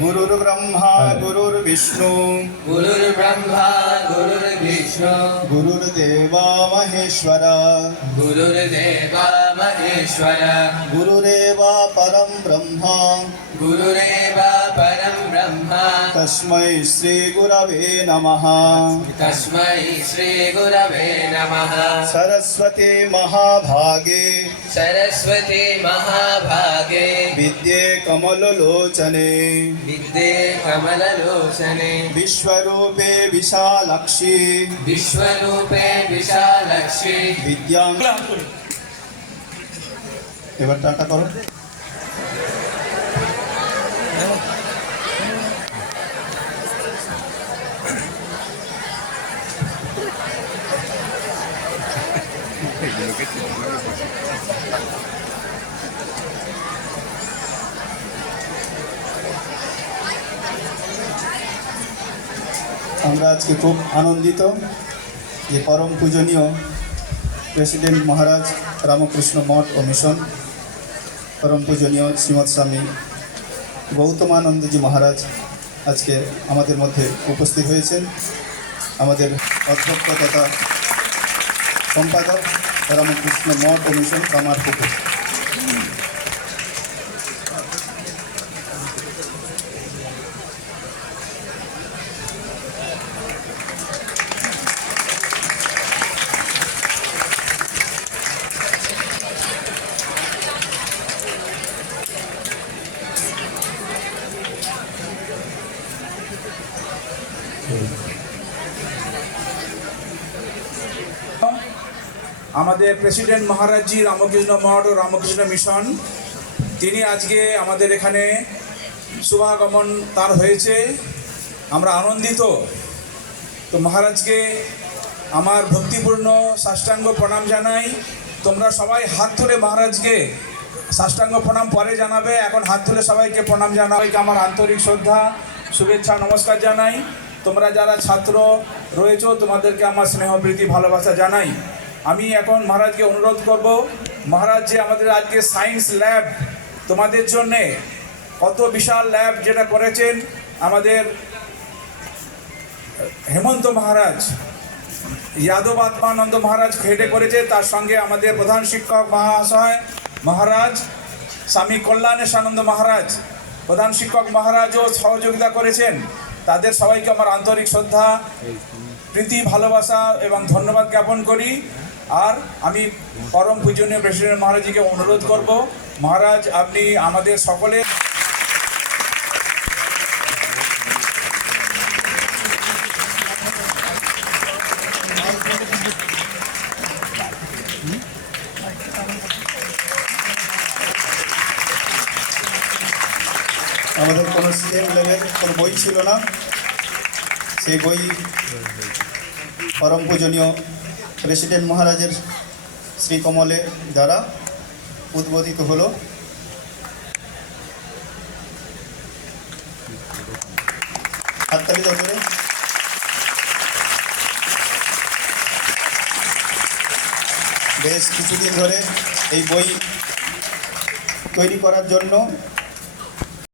गुरुर्ब्रह्मा गुरुर्विष्णु गुरुर्ब्रह्मा गुरुर्विष्णु गुरुर्देवा महेश्वर गुरुर्देवा महेश्वर गुरुरेवा परं ब्रह्म गुरुरेवा परं ब्रह्म तस्मै श्री गुरवे नमः। तस्मै श्री गुरवे नमः। सरस्वती महाभागे सरस्वती महाभागे विद्ये कमललोचने विद्ये कमललोचने विश्वरूपे विशालक्षी विश्वरूपे विशालक्षी विद्यां এবার টাটা করো। আমরা আজকে খুব আনন্দিত যে পরম পূজনীয় প্রেসিডেন্ট মহারাজ রামকৃষ্ণ মঠ ও মিশন পরম পূজনীয় শ্রীমৎ স্বামী গৌতমানন্দজি মহারাজ আজকে আমাদের মধ্যে উপস্থিত হয়েছেন। আমাদের অধ্যক্ষ তথা সম্পাদক রামকৃষ্ণ মঠ ও মিশন কামারপুকুর। আমাদের প্রেসিডেন্ট মহারাজজি রামকৃষ্ণ মঠ ও রামকৃষ্ণ মিশন তিনি আজকে আমাদের এখানে শুভাগমন তার হয়েছে, আমরা আনন্দিত। তো মহারাজকে আমার ভক্তিপূর্ণ সাষ্টাঙ্গ প্রণাম জানাই। তোমরা সবাই হাত তুলে মহারাজকে সাষ্টাঙ্গ প্রণাম পরে জানাবে, এখন হাত তুলে সবাইকে প্রণাম জানাবে। আমার আন্তরিক শ্রদ্ধা শুভেচ্ছা নমস্কার জানাই। তোমরা যারা ছাত্র রয়েছো তোমাদেরকে আমার স্নেহ প্রীতি ভালোবাসা জানাই। আমি এখন মহারাজকে অনুরোধ করব, মহারাজ যে আমাদের আজকে সায়েন্স ল্যাব তোমাদের জন্যে কত বিশাল ল্যাব যেটা করেছেন আমাদের হেমন্ত মহারাজ, যাদব আত্মানন্দ মহারাজ হেঁটে করেছে, তার সঙ্গে আমাদের প্রধান শিক্ষক মহাশয় মহারাজ স্বামী কল্যাণেশানন্দ মহারাজ প্রধান শিক্ষক মহারাজও সহযোগিতা করেছেন। তাদের সবাইকে আমার আন্তরিক শ্রদ্ধা প্রীতি ভালোবাসা এবং ধন্যবাদ জ্ঞাপন করি। আর আমি পরম পূজনীয় প্রেসিডেন্ট মহারাজকে অনুরোধ করব, মহারাজ আপনি আমাদের সকলে আমাদের কোনো সিএম লেভেল কোনো বই ছিল না, সেই বই পরম পূজনীয় প্রেসিডেন্ট মহারাজের শ্রীকমলে দ্বারা উদ্বোধিত হলো। হাততালি দাও জোরে। বেশ কিছুদিন ধরে এই বই তৈরি করার জন্য